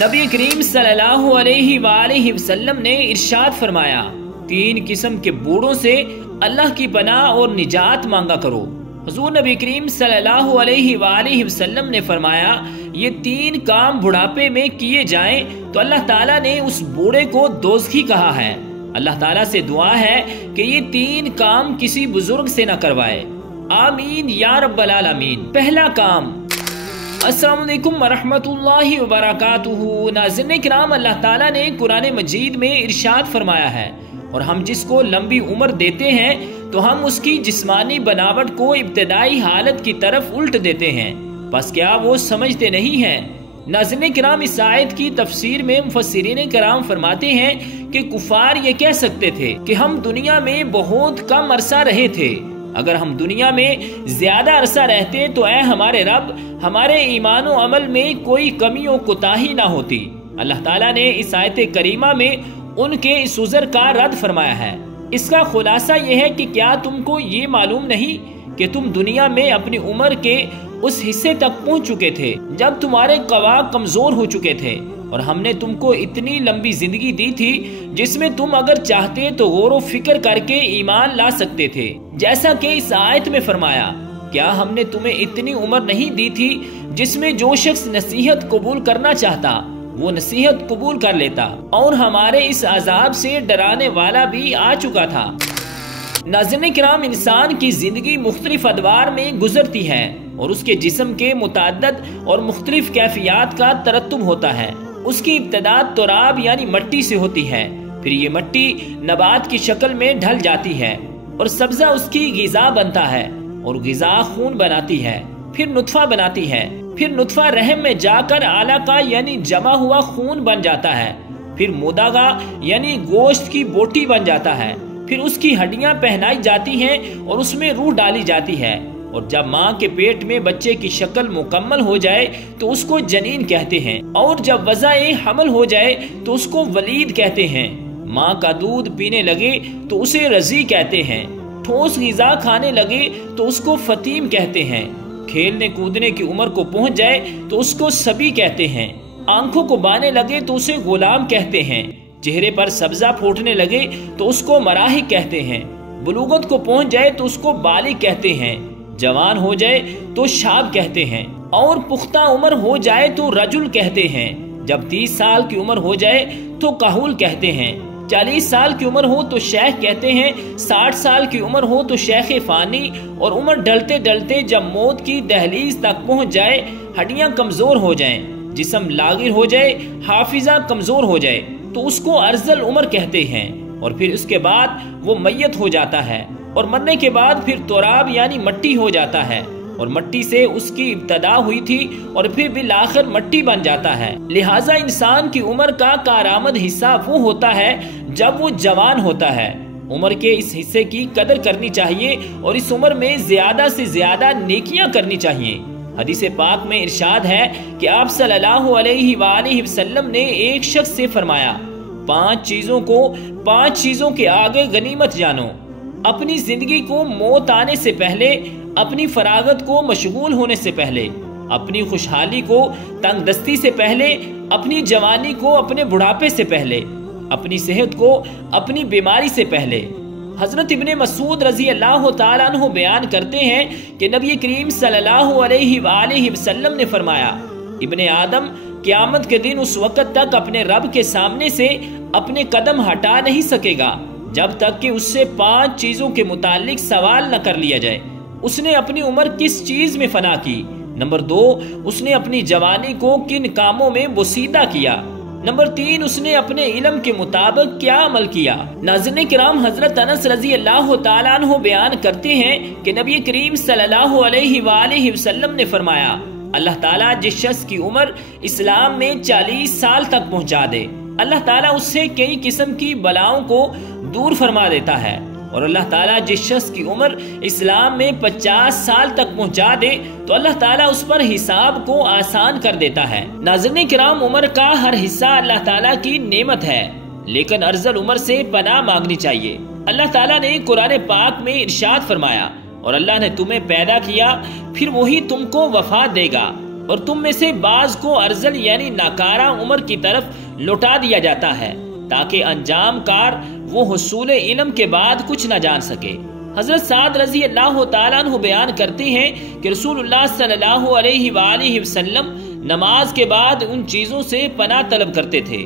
نبی کریم صلی اللہ علیہ وآلہ وسلم نے ارشاد فرمایا، 3 قسم کے بوڑھوں سے اللہ کی پناہ اور نجات مانگا کرو۔ حضور نبی کریم صلی اللہ علیہ وآلہ وسلم نے فرمایا، یہ 3 کام بڑھاپے میں کیے جائیں تو اللہ تعالیٰ نے اس بوڑھے کو دوزخی کہا ہے۔ اللہ تعالیٰ سے دعا ہے کہ یہ 3 کام کسی بزرگ سے نہ کروائے، آمین یا رب العالمین۔ پہلا کام۔ السلام علیکم ورحمۃ اللہ وبرکاتہ۔ ناظرین کرام، اللہ تعالیٰ نے قرآن مجید میں ارشاد فرمایا ہے، اور ہم جس کو لمبی عمر دیتے ہیں تو ہم اس کی جسمانی بناوٹ کو ابتدائی حالت کی طرف الٹ دیتے ہیں، بس کیا وہ سمجھتے نہیں ہیں؟ ناظرین کرام، اس آیت کی تفسیر میں مفسرین کرام فرماتے ہیں کہ کفار یہ کہہ سکتے تھے کہ ہم دنیا میں بہت کم عرصہ رہے تھے، اگر ہم دنیا میں زیادہ عرصہ رہتے تو اے ہمارے رب، ہمارے ایمان و عمل میں کوئی کمی و کوتاہی نہ ہوتی۔ اللہ تعالیٰ نے اس آیت کریمہ میں ان کے اس عذر کا رد فرمایا ہے۔ اس کا خلاصہ یہ ہے کہ کیا تم کو یہ معلوم نہیں کہ تم دنیا میں اپنی عمر کے اس حصے تک پہنچ چکے تھے جب تمہارے قوا کمزور ہو چکے تھے، اور ہم نے تم کو اتنی لمبی زندگی دی تھی جس میں تم اگر چاہتے تو غور و فکر کر کے ایمان لا سکتے تھے، جیسا کہ اس آیت میں فرمایا، کیا ہم نے تمہیں اتنی عمر نہیں دی تھی جس میں جو شخص نصیحت قبول کرنا چاہتا وہ نصیحت قبول کر لیتا، اور ہمارے اس عذاب سے ڈرانے والا بھی آ چکا تھا۔ ناظرین کرام، انسان کی زندگی مختلف ادوار میں گزرتی ہے اور اس کے جسم کے متعدد اور مختلف کیفیات کا ترتب ہوتا ہے۔ اس کی ابتدا تراب یعنی مٹی سے ہوتی ہے، پھر یہ مٹی نبات کی شکل میں ڈھل جاتی ہے اور سبزہ اس کی غذا بنتا ہے، اور غذا خون بناتی ہے، پھر نطفہ بناتی ہے، پھر نطفہ رحم میں جا کر علقہ یعنی جمع ہوا خون بن جاتا ہے، پھر مدغہ یعنی گوشت کی بوٹی بن جاتا ہے، پھر اس کی ہڈیاں پہنائی جاتی ہیں اور اس میں روح ڈالی جاتی ہے، اور جب ماں کے پیٹ میں بچے کی شکل مکمل ہو جائے تو اس کو جنین کہتے ہیں، اور جب وضع حمل ہو جائے تو اس کو ولید کہتے ہیں۔ ماں کا دودھ پینے لگے تو اسے رضیع کہتے ہیں، ٹھوس غذا کھانے لگے تو اس کو فطیم کہتے ہیں، کھیلنے کودنے کی عمر کو پہنچ جائے تو اس کو صبی کہتے ہیں، آنکھوں کو بانے لگے تو اسے غلام کہتے ہیں، چہرے پر سبزہ پھوٹنے لگے تو اس کو مراحق کہتے ہیں، بلوغت کو پہنچ جائے تو اس کو بالغ کہتے ہیں، جوان ہو جائے تو شاب کہتے ہیں، اور پختہ عمر ہو جائے تو رجل کہتے ہیں، جب 30 سال کی عمر ہو جائے تو کہول کہتے ہیں، 40 سال کی عمر ہو تو شیخ کہتے ہیں، 60 سال کی عمر ہو تو شیخ فانی، اور عمر ڈلتے ڈلتے جب موت کی دہلیز تک پہنچ جائے، ہڈیاں کمزور ہو جائیں، جسم لاغر ہو جائے، حافظہ کمزور ہو جائے تو اس کو ارذل عمر کہتے ہیں، اور پھر اس کے بعد وہ میت ہو جاتا ہے، اور مرنے کے بعد پھر تراب یعنی مٹی ہو جاتا ہے، اور مٹی سے اس کی ابتدا ہوئی تھی اور پھر بالآخر مٹی بن جاتا ہے۔ لہٰذا انسان کی عمر کا کارآمد حصہ وہ ہوتا ہے جب وہ جوان ہوتا ہے۔ عمر کے اس حصے کی قدر کرنی چاہیے اور اس عمر میں زیادہ سے زیادہ نیکیاں کرنی چاہیے۔ حدیث پاک میں ارشاد ہے کہ آپ صلی اللہ علیہ وآلہ وسلم نے ایک شخص سے فرمایا، 5 چیزوں کو 5 چیزوں کے آگے غنیمت جانو، اپنی زندگی کو موت آنے سے پہلے، اپنی فراغت کو مشغول ہونے سے پہلے، اپنی خوشحالی کو تنگ دستی سے پہلے، اپنی جوانی کو اپنے بڑھاپے سے پہلے، اپنی صحت کو اپنی بیماری سے پہلے۔ حضرت ابن مسعود رضی اللہ تعالیٰ عنہ بیان کرتے ہیں کہ نبی کریم صلی اللہ علیہ وآلہ وسلم نے فرمایا، ابن آدم قیامت کے دن اس وقت تک اپنے رب کے سامنے سے اپنے قدم ہٹا نہیں سکے گا جب تک کہ اس سے 5 چیزوں کے متعلق سوال نہ کر لیا جائے۔ اس نے اپنی عمر کس چیز میں فنا کی؟ نمبر 2، اس نے اپنی جوانی کو کن کاموں میں بوسیدہ کیا؟ نمبر 3، اس نے اپنے علم کے مطابق کیا عمل کیا؟ ناظرین کرام، حضرت انس رضی اللہ تعالیٰ عنہ بیان کرتے ہیں کہ نبی کریم صلی اللہ علیہ وآلہ وسلم نے فرمایا، اللہ تعالیٰ جس شخص کی عمر اسلام میں 40 سال تک پہنچا دے، اللہ تعالیٰ اس سے کئی قسم کی بلاؤں کو دور فرما دیتا ہے، اور اللہ تعالیٰ جس شخص کی عمر اسلام میں 50 سال تک پہنچا دے تو اللہ تعالیٰ اس پر حساب کو آسان کر دیتا ہے۔ ناظرین کرام، عمر کا ہر حصہ اللہ تعالیٰ کی نعمت ہے، لیکن ارذل عمر سے پناہ مانگنی چاہیے۔ اللہ تعالیٰ نے قرآن پاک میں ارشاد فرمایا، اور اللہ نے تمہیں پیدا کیا پھر وہی تم کو وفات دے گا، اور تم میں سے بعض کو ارذل یعنی ناکارہ عمر کی طرف لوٹا دیا جاتا ہے تاکہ انجام کار وہ حصول علم کے بعد کچھ نہ جان سکے۔ حضرت سعد رضی اللہ تعالیٰ عنہ بیان کرتے ہیں کہ رسول اللہ صلی اللہ علیہ وآلہ وسلم نماز کے بعد ان چیزوں سے پناہ طلب کرتے تھے: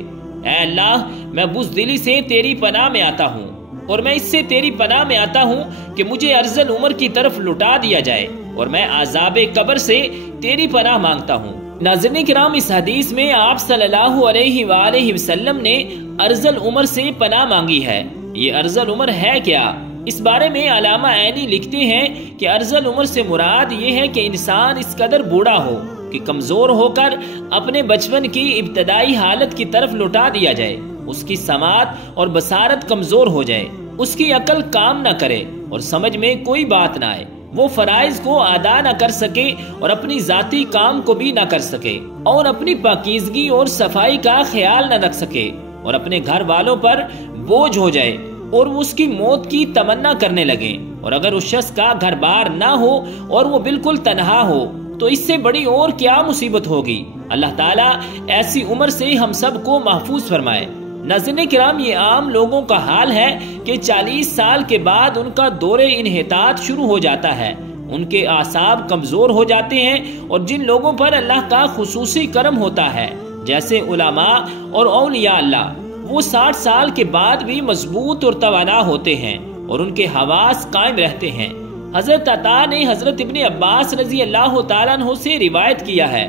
اے اللہ، میں بزدلی سے تیری پناہ میں آتا ہوں، اور میں اس سے تیری پناہ میں آتا ہوں کہ مجھے ارذل عمر کی طرف لٹا دیا جائے، اور میں عذاب قبر سے تیری پناہ مانگتا ہوں۔ ناظرین کرام، اس حدیث میں آپ صلی اللہ علیہ وآلہ وسلم نے ارذل عمر سے پناہ مانگی ہے۔ یہ ارذل عمر ہے کیا؟ اس بارے میں علامہ عینی لکھتے ہیں کہ ارذل عمر سے مراد یہ ہے کہ انسان اس قدر بوڑھا ہو کہ کمزور ہو کر اپنے بچپن کی ابتدائی حالت کی طرف لوٹا دیا جائے، اس کی سماعت اور بصارت کمزور ہو جائے، اس کی عقل کام نہ کرے اور سمجھ میں کوئی بات نہ آئے، وہ فرائض کو ادا نہ کر سکے اور اپنی ذاتی کام کو بھی نہ کر سکے، اور اپنی پاکیزگی اور صفائی کا خیال نہ رکھ سکے، اور اپنے گھر والوں پر بوجھ ہو جائے اور وہ اس کی موت کی تمنا کرنے لگے، اور اگر اس شخص کا گھر بار نہ ہو اور وہ بالکل تنہا ہو تو اس سے بڑی اور کیا مصیبت ہوگی۔ اللہ تعالیٰ ایسی عمر سے ہم سب کو محفوظ فرمائے۔ ناظرین کرام، یہ عام لوگوں کا حال ہے کہ 40 سال کے بعد ان کا دور انحطاط شروع ہو جاتا ہے، ان کے اعصاب کمزور ہو جاتے ہیں، اور جن لوگوں پر اللہ کا خصوصی کرم ہوتا ہے جیسے علماء اور اولیاء اللہ، وہ 60 سال کے بعد بھی مضبوط اور توانا ہوتے ہیں اور ان کے حواس قائم رہتے ہیں۔ حضرت عطا نے حضرت ابن عباس رضی اللہ تعالیٰ عنہ سے روایت کیا ہے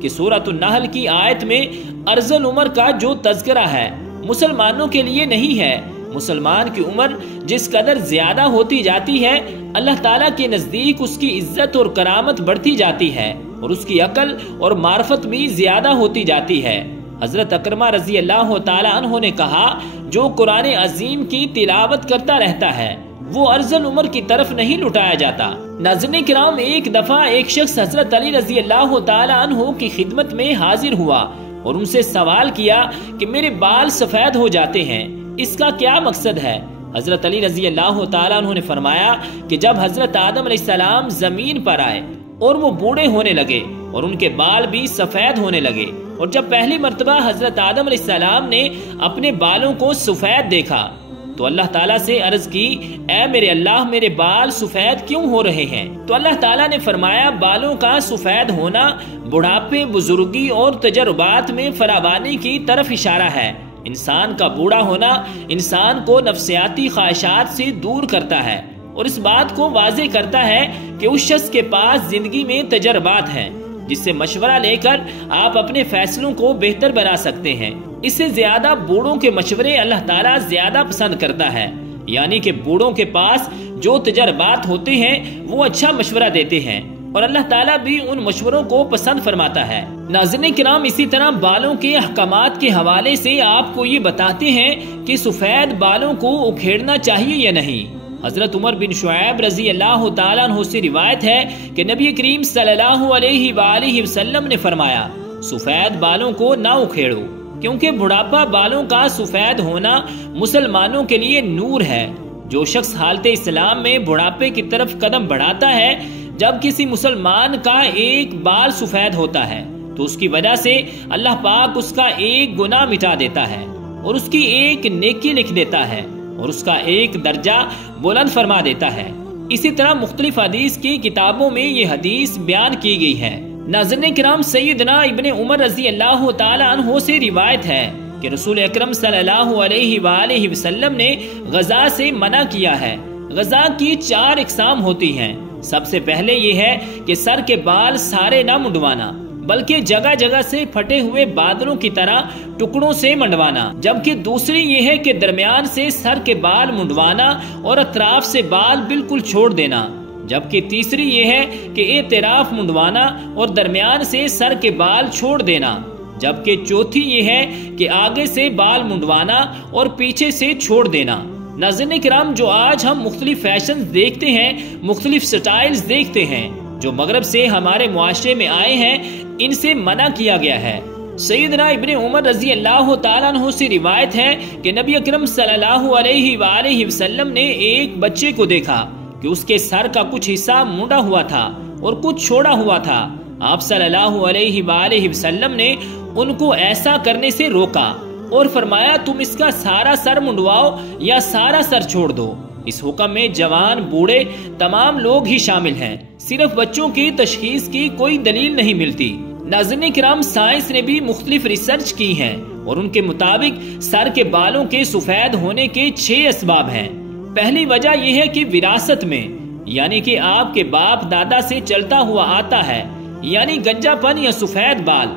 کہ سورۃ النحل کی آیت میں ارذل عمر کا جو تذکرہ ہے مسلمانوں کے لیے نہیں ہے۔ مسلمان کی عمر جس قدر زیادہ ہوتی جاتی ہے، اللہ تعالیٰ کے نزدیک اس کی عزت اور کرامت بڑھتی جاتی ہے اور اس کی عقل اور معرفت بھی زیادہ ہوتی جاتی ہے۔ حضرت اکرمہ رضی اللہ تعالیٰ عنہ نے کہا، جو قرآن عظیم کی تلاوت کرتا رہتا ہے وہ ارذل عمر کی طرف نہیں لٹایا جاتا۔ ناظرین کرام، ایک دفعہ ایک شخص حضرت علی رضی اللہ تعالیٰ عنہ کی خدمت میں حاضر ہوا اور ان سے سوال کیا کہ میرے بال سفید ہو جاتے ہیں، اس کا کیا مقصد ہے؟ حضرت علی رضی اللہ تعالیٰ عنہ نے فرمایا کہ جب حضرت آدم علیہ السلام زمین پر آئے اور وہ بوڑھے ہونے لگے اور ان کے بال بھی سفید ہونے لگے، اور جب پہلی مرتبہ حضرت آدم علیہ السلام نے اپنے بالوں کو سفید دیکھا تو اللہ تعالیٰ سے عرض کی، اے میرے اللہ، میرے بال سفید کیوں ہو رہے ہیں؟ تو اللہ تعالیٰ نے فرمایا، بالوں کا سفید ہونا بڑھاپے، بزرگی اور تجربات میں فراوانی کی طرف اشارہ ہے۔ انسان کا بوڑھا ہونا انسان کو نفسیاتی خواہشات سے دور کرتا ہے اور اس بات کو واضح کرتا ہے کہ اس شخص کے پاس زندگی میں تجربات ہیں جس سے مشورہ لے کر آپ اپنے فیصلوں کو بہتر بنا سکتے ہیں۔ اس سے زیادہ بوڑھوں کے مشورے اللہ تعالیٰ زیادہ پسند کرتا ہے، یعنی کہ بوڑھوں کے پاس جو تجربات ہوتے ہیں وہ اچھا مشورہ دیتے ہیں اور اللہ تعالیٰ بھی ان مشوروں کو پسند فرماتا ہے۔ ناظرین کرام، اسی طرح بالوں کے احکامات کے حوالے سے آپ کو یہ بتاتے ہیں کہ سفید بالوں کو اکھیڑنا چاہیے یا نہیں۔ حضرت عمر بن شعیب رضی اللہ تعالیٰ عنہ سے روایت ہے کہ نبی کریم صلی اللہ علیہ وآلہ وسلم نے فرمایا، سفید بالوں کو نہ اکھیڑو، کیونکہ بڑھاپا بالوں کا سفید ہونا مسلمانوں کے لیے نور ہے۔ جو شخص حالت اسلام میں بڑھاپے کی طرف قدم بڑھاتا ہے، جب کسی مسلمان کا ایک بال سفید ہوتا ہے تو اس کی وجہ سے اللہ پاک اس کا ایک گناہ مٹا دیتا ہے اور اس کی ایک نیکی لکھ دیتا ہے اور اس کا ایک درجہ بلند فرما دیتا ہے۔ اسی طرح مختلف حدیث کی کتابوں میں یہ حدیث بیان کی گئی ہے۔ ناظرین کرام، سیدنا ابن عمر رضی اللہ تعالی عنہ سے روایت ہے کہ رسول اکرم صلی اللہ علیہ وآلہ وسلم نے غزا سے منع کیا ہے۔ غزا کی 4 اقسام ہوتی ہیں۔ سب سے پہلے یہ ہے کہ سر کے بال سارے نہ منڈوانا، بلکہ جگہ جگہ سے پھٹے ہوئے بادلوں کی طرح ٹکڑوں سے منڈوانا، جبکہ دوسری یہ ہے کہ درمیان سے سر کے بال منڈوانا اور اطراف سے بال بالکل چھوڑ دینا، جبکہ تیسری یہ ہے کہ اطراف منڈوانا اور درمیان سے سر کے بال چھوڑ دینا، جبکہ چوتھی یہ ہے کہ آگے سے بال منڈوانا اور پیچھے سے چھوڑ دینا۔ ناظرین کرام، جو آج ہم مختلف فیشنز دیکھتے ہیں، مختلف سٹائلز دیکھتے ہیں جو مغرب سے ہمارے معاشرے میں آئے ہیں، ان سے منع کیا گیا ہے۔ سیدنا ابن عمر رضی اللہ تعالیٰ عنہ سے روایت ہے کہ نبی اکرم صلی اللہ علیہ وآلہ وسلم نے ایک بچے کو دیکھا کہ اس کے سر کا کچھ حصہ مونڈا ہوا تھا اور کچھ چھوڑا ہوا تھا۔ آپ صلی اللہ علیہ وآلہ وسلم نے ان کو ایسا کرنے سے روکا اور فرمایا تم اس کا سارا سر منڈواؤ یا سارا سر چھوڑ دو۔ اس حکم میں جوان بوڑھے تمام لوگ ہی شامل ہیں، صرف بچوں کی تشخیص کی کوئی دلیل نہیں ملتی۔ ناظرین کرام، سائنس نے بھی مختلف ریسرچ کی ہیں اور ان کے مطابق سر کے بالوں کے سفید ہونے کے 6 اسباب ہیں۔ پہلی وجہ یہ ہے کہ وراثت میں، یعنی کہ آپ کے باپ دادا سے چلتا ہوا آتا ہے، یعنی گنجا پن یا سفید بال۔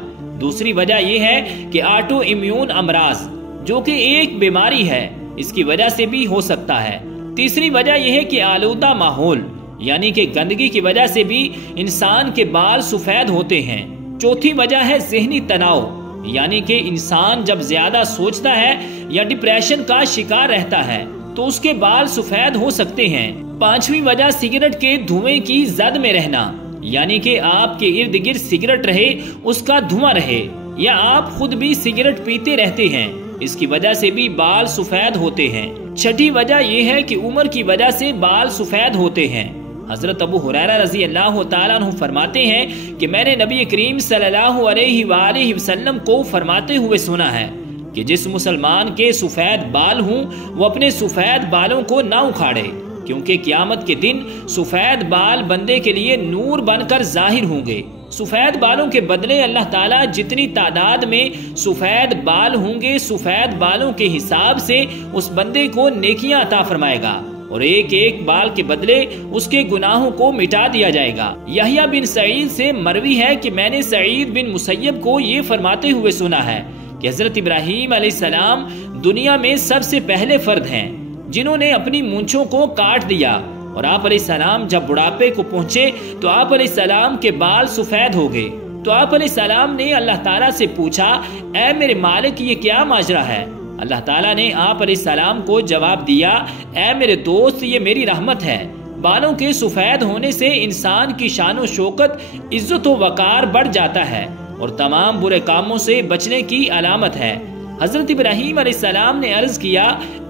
دوسری وجہ یہ ہے کہ آٹو امیون امراض، جو کہ ایک بیماری ہے، اس کی وجہ سے بھی ہو سکتا ہے۔ تیسری وجہ یہ ہے کہ آلودہ ماحول، یعنی کہ گندگی کی وجہ سے بھی انسان کے بال سفید ہوتے ہیں۔ چوتھی وجہ ہے ذہنی تناؤ، یعنی کہ انسان جب زیادہ سوچتا ہے یا ڈپریشن کا شکار رہتا ہے تو اس کے بال سفید ہو سکتے ہیں۔ پانچویں وجہ سگریٹ کے دھوئیں کی زد میں رہنا، یعنی کہ آپ کے ارد گرد سگریٹ رہے، اس کا دھواں رہے، یا آپ خود بھی سگریٹ پیتے رہتے ہیں، اس کی وجہ سے بھی بال سفید ہوتے ہیں۔ چھٹی وجہ یہ ہے کہ عمر کی وجہ سے بال سفید ہوتے ہیں۔ حضرت ابو ہریرہ رضی اللہ تعالیٰ عنہ فرماتے ہیں کہ میں نے نبی کریم صلی اللہ علیہ وآلہ وسلم کو فرماتے ہوئے سنا ہے کہ جس مسلمان کے سفید بال ہوں وہ اپنے سفید بالوں کو نہ اکھاڑے، کیونکہ قیامت کے دن سفید بال بندے کے لیے نور بن کر ظاہر ہوں گے۔ سفید بالوں کے بدلے اللہ تعالیٰ جتنی تعداد میں سفید بال ہوں گے، سفید بالوں کے حساب سے اس بندے کو نیکیاں عطا فرمائے گا، اور ایک ایک بال کے بدلے اس کے گناہوں کو مٹا دیا جائے گا۔ یحییٰ بن سعید سے مروی ہے کہ میں نے سعید بن مسیب کو یہ فرماتے ہوئے سنا ہے کہ حضرت ابراہیم علیہ السلام دنیا میں سب سے پہلے فرد ہیں جنہوں نے اپنی مونچھوں کو کاٹ دیا، اور آپ علیہ السلام جب بڑھاپے کو پہنچے تو آپ علیہ السلام کے بال سفید ہو گئے۔ تو آپ علیہ السلام نے اللہ تعالیٰ سے پوچھا، اے میرے مالک یہ کیا ماجرا ہے؟ اللہ تعالیٰ نے آپ علیہ السلام کو جواب دیا، اے میرے دوست یہ میری رحمت ہے۔ بالوں کے سفید ہونے سے انسان کی شان و شوکت، عزت و وقار بڑھ جاتا ہے اور تمام برے کاموں سے بچنے کی علامت ہے۔ حضرت ابراہیم علیہ السلام نے عرض کیا،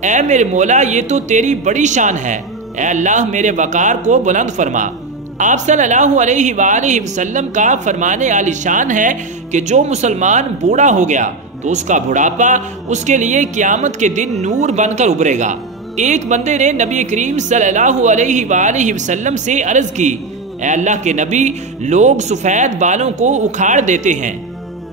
اے میرے مولا یہ تو تیری بڑی شان ہے، اے اللہ میرے وقار کو بلند فرما۔ آپ صلی اللہ علیہ وآلہ وسلم کا فرمانے عالی شان ہے کہ جو مسلمان بوڑھا ہو گیا تو اس کا بڑھاپا اس کے لیے قیامت کے دن نور بن کر ابھرے گا۔ ایک بندے نے نبی کریم صلی اللہ علیہ وآلہ وسلم سے عرض کی، اے اللہ کے نبی لوگ سفید بالوں کو اکھاڑ دیتے ہیں۔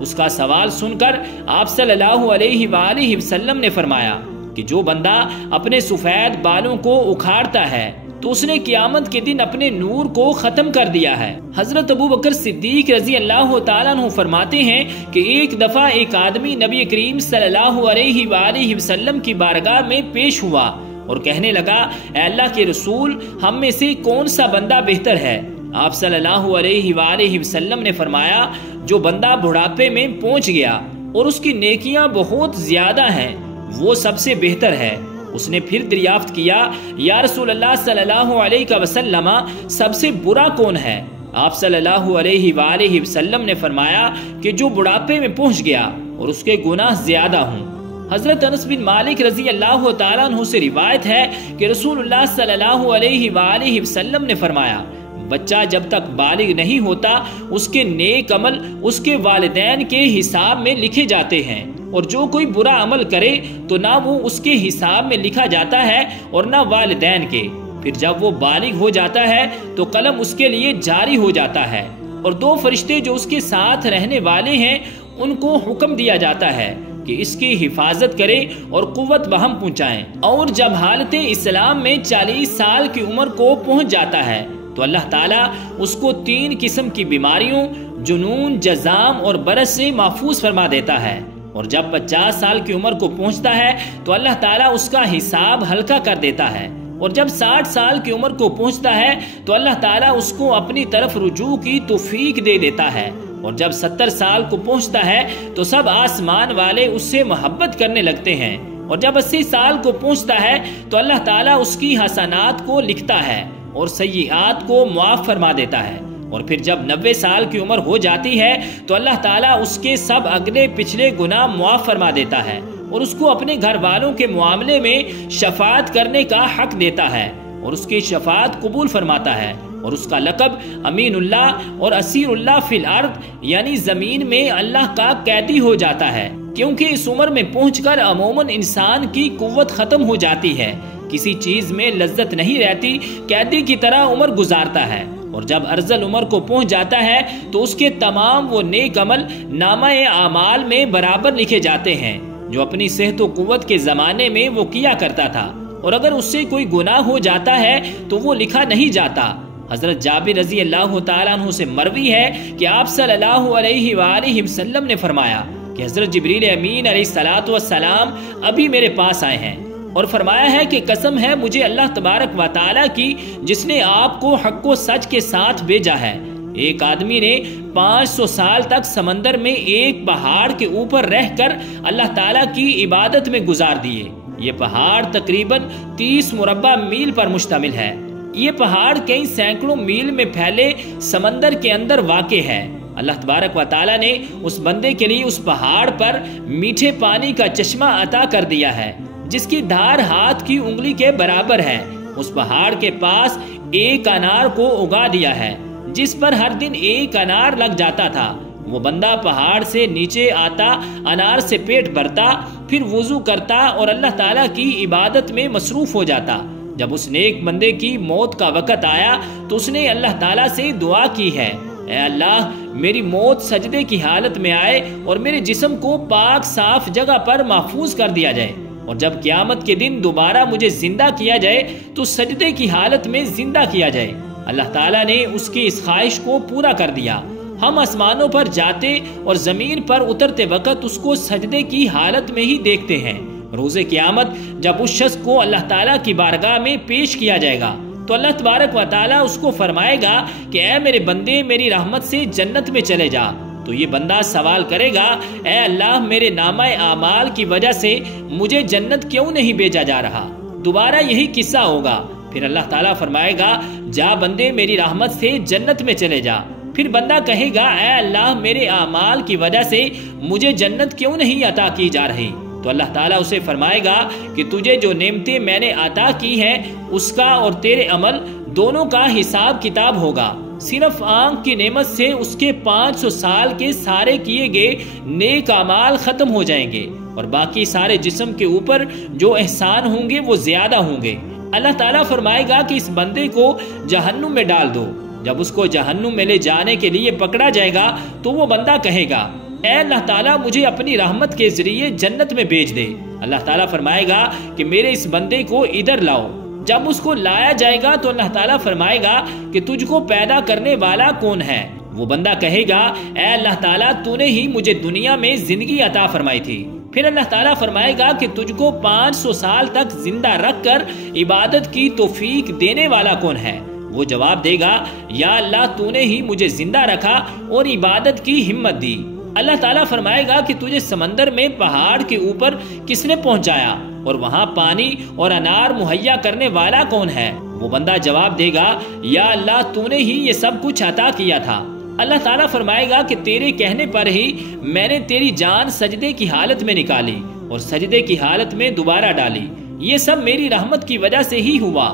اس کا سوال سن کر آپ صلی اللہ علیہ وآلہ وسلم نے فرمایا کہ جو بندہ اپنے سفید بالوں کو اکھاڑتا ہے تو اس نے قیامت کے دن اپنے نور کو ختم کر دیا ہے۔ حضرت ابو بکر صدیق رضی اللہ تعالیٰ عنہ فرماتے ہیں کہ ایک دفعہ ایک آدمی نبی کریم صلی اللہ علیہ وآلہ وسلم کی بارگاہ میں پیش ہوا اور کہنے لگا، اے اللہ کے رسول ہم میں سے کون سا بندہ بہتر ہے؟ آپ صلی اللہ علیہ وآلہ وسلم نے فرمایا، جو بندہ بڑھاپے میں پہنچ گیا اور اس کی نیکیاں بہت زیادہ ہیں وہ سب سے بہتر ہے۔ اس نے پھر دریافت کیا، یا رسول اللہ صلی اللہ علیہ وسلم سب سے برا کون ہے؟ آپ صلی اللہ علیہ وآلہ وسلم نے فرمایا کہ جو بڑھاپے میں پہنچ گیا اور اس کے گناہ زیادہ ہوں۔ حضرت انس بن مالک رضی اللہ تعالیٰ عنہ سے روایت ہے کہ رسول اللہ صلی اللہ علیہ وآلہ وسلم نے فرمایا، بچہ جب تک بالغ نہیں ہوتا اس کے نیک عمل اس کے والدین کے حساب میں لکھے جاتے ہیں، اور جو کوئی برا عمل کرے تو نہ وہ اس کے حساب میں لکھا جاتا ہے اور نہ والدین کے۔ پھر جب وہ بالغ ہو جاتا ہے تو قلم اس کے لیے جاری ہو جاتا ہے، اور 2 فرشتے جو اس کے ساتھ رہنے والے ہیں ان کو حکم دیا جاتا ہے کہ اس کی حفاظت کرے اور قوت بہم پہنچائیں۔ اور جب حالت اسلام میں 40 سال کی عمر کو پہنچ جاتا ہے تو اللہ تعالیٰ اس کو 3 قسم کی بیماریوں، جنون، جزام اور برس سے محفوظ فرما دیتا ہے، اور جب 50 سال کی عمر کو پہنچتا ہے تو اللہ تعالیٰ اس کا حساب ہلکا کر دیتا ہے، اور جب 60 سال کی عمر کو پہنچتا ہے تو اللہ تعالیٰ اس کو اپنی طرف رجوع کی توفیق دے دیتا ہے، اور جب 70 سال کو پہنچتا ہے تو سب آسمان والے اس سے محبت کرنے لگتے ہیں، اور جب 80 سال کو پہنچتا ہے تو اللہ تعالیٰ اس کی حسنات کو لکھتا ہے اور سیئات کو معاف فرما دیتا ہے، اور پھر جب 90 سال کی عمر ہو جاتی ہے تو اللہ تعالیٰ اس کے سب اگلے پچھلے گناہ معاف فرما دیتا ہے، اور اس کو اپنے گھر والوں کے معاملے میں شفاعت کرنے کا حق دیتا ہے اور اس کی شفاعت قبول فرماتا ہے، اور اس کا لقب امین اللہ اور اسیر اللہ فی الارض یعنی زمین میں اللہ کا قیدی ہو جاتا ہے، کیونکہ اس عمر میں پہنچ کر عموماً انسان کی قوت ختم ہو جاتی ہے، کسی چیز میں لذت نہیں رہتی، قیدی کی طرح عمر گزارتا ہے، اور جب ارذل عمر کو پہنچ جاتا ہے تو اس کے تمام وہ نیک عمل نامہ اعمال میں برابر لکھے جاتے ہیں جو اپنی صحت و قوت کے زمانے میں وہ کیا کرتا تھا، اور اگر اس سے کوئی گناہ ہو جاتا ہے تو وہ لکھا نہیں جاتا۔ حضرت جابر رضی اللہ تعالیٰ عنہ سے مروی ہے کہ آپ صلی اللہ علیہ وآلہ وسلم نے فرمایا کہ حضرت جبریل امین علیہ السلام ابھی میرے پاس آئے ہیں اور فرمایا ہے کہ قسم ہے مجھے اللہ تبارک و تعالیٰ کی جس نے آپ کو حق و سچ کے ساتھ بھیجا ہے، ایک آدمی نے 500 سال تک سمندر میں ایک پہاڑ کے اوپر رہ کر اللہ تعالیٰ کی عبادت میں گزار دیے۔ یہ پہاڑ تقریباً 30 مربع میل پر مشتمل ہے۔ یہ پہاڑ کئی سینکڑوں میل میں پھیلے سمندر کے اندر واقع ہے۔ اللہ تبارک و تعالیٰ نے اس بندے کے لیے اس پہاڑ پر میٹھے پانی کا چشمہ عطا کر دیا ہے جس کی دھار ہاتھ کی انگلی کے برابر ہے۔ اس پہاڑ کے پاس ایک انار کو اگا دیا ہے جس پر ہر دن ایک انار لگ جاتا تھا۔ وہ بندہ پہاڑ سے نیچے آتا، انار سے پیٹ بھرتا، پھر وضو کرتا اور اللہ تعالیٰ کی عبادت میں مصروف ہو جاتا۔ جب اس نیک بندے کی موت کا وقت آیا تو اس نے اللہ تعالیٰ سے دعا کی ہے، اے اللہ میری موت سجدے کی حالت میں آئے اور میرے جسم کو پاک صاف جگہ پر محفوظ کر دیا جائے، اور جب قیامت کے دن دوبارہ مجھے زندہ کیا جائے تو سجدے کی حالت میں زندہ کیا جائے۔ اللہ تعالیٰ نے اس کی اس خواہش کو پورا کر دیا۔ ہم آسمانوں پر جاتے اور زمین پر اترتے وقت اس کو سجدے کی حالت میں ہی دیکھتے ہیں۔ روز قیامت جب اس شخص کو اللہ تعالیٰ کی بارگاہ میں پیش کیا جائے گا تو اللہ تبارک و تعالیٰ اس کو فرمائے گا کہ اے میرے بندے میری رحمت سے جنت میں چلے جا۔ تو یہ بندہ سوال کرے گا، اے اللہ میرے نامہ اعمال کی وجہ سے مجھے جنت کیوں نہیں بھیجا جا رہا؟ دوبارہ یہی قصہ ہوگا۔ پھر اللہ تعالیٰ فرمائے گا، جا بندے میری رحمت سے جنت میں چلے جا۔ پھر بندہ کہے گا، اے اللہ میرے اعمال کی وجہ سے مجھے جنت کیوں نہیں عطا کی جا رہی؟ تو اللہ تعالیٰ اسے فرمائے گا کہ تجھے جو نعمتیں میں نے عطا کی ہیں اس کا اور تیرے عمل دونوں کا حساب کتاب ہوگا۔ صرف آنکھ کی نعمت سے اس کے 500 سال کے سارے کیے گئے نیک اعمال ختم ہو جائیں گے، اور باقی سارے جسم کے اوپر جو احسان ہوں گے وہ زیادہ ہوں گے۔ اللہ تعالیٰ فرمائے گا کہ اس بندے کو جہنم میں ڈال دو۔ جب اس کو جہنم میں لے جانے کے لیے پکڑا جائے گا تو وہ بندہ کہے گا، اے اللہ تعالیٰ مجھے اپنی رحمت کے ذریعے جنت میں بھیج دے۔ اللہ تعالیٰ فرمائے گا کہ میرے اس بندے کو ادھر لاؤ۔ جب اس کو لایا جائے گا تو اللہ تعالیٰ فرمائے گا کہ تجھ کو پیدا کرنے والا کون ہے؟ وہ بندہ کہے گا، اے اللہ تعالیٰ تو نے ہی مجھے دنیا میں زندگی عطا فرمائی تھی۔ پھر اللہ تعالیٰ فرمائے گا کہ تجھ کو 500 سال تک زندہ رکھ کر عبادت کی توفیق دینے والا کون ہے؟ وہ جواب دے گا، یا اللہ تو نے ہی مجھے زندہ رکھا اور عبادت کی ہمت دی۔ اللہ تعالیٰ فرمائے گا کہ تجھے سمندر میں پہاڑ کے اوپر کس نے پہنچایا اور وہاں پانی اور انار مہیا کرنے والا کون ہے؟ وہ بندہ جواب دے گا، یا اللہ تو نے ہی یہ سب کچھ عطا کیا تھا۔ اللہ تعالیٰ فرمائے گا کہ تیرے کہنے پر ہی میں نے تیری جان سجدے کی حالت میں نکالی اور سجدے کی حالت میں دوبارہ ڈالی، یہ سب میری رحمت کی وجہ سے ہی ہوا۔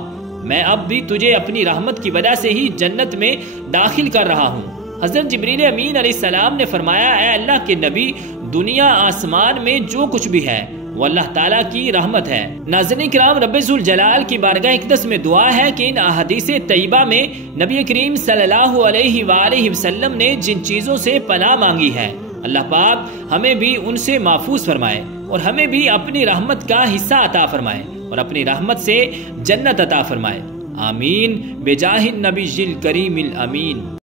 میں اب بھی تجھے اپنی رحمت کی وجہ سے ہی جنت میں داخل کر رہا ہوں۔ حضرت جبریل امین علیہ السلام نے فرمایا، اے اللہ کے نبی، دنیا آسمان میں جو کچھ بھی ہے وہ اللہ تعالیٰ کی رحمت ہے۔ ناظرین کرام، رب ذوالجلال کی بارگاہ اقدس میں دعا ہے کہ ان احادیث طیبہ میں نبی کریم صلی اللہ علیہ وآلہ وسلم نے جن چیزوں سے پناہ مانگی ہے، اللہ پاک ہمیں بھی ان سے محفوظ فرمائے اور ہمیں بھی اپنی رحمت کا حصہ عطا فرمائے اور اپنی رحمت سے جنت عطا فرمائے۔ آمین بجاہ النبی الکریم الامین۔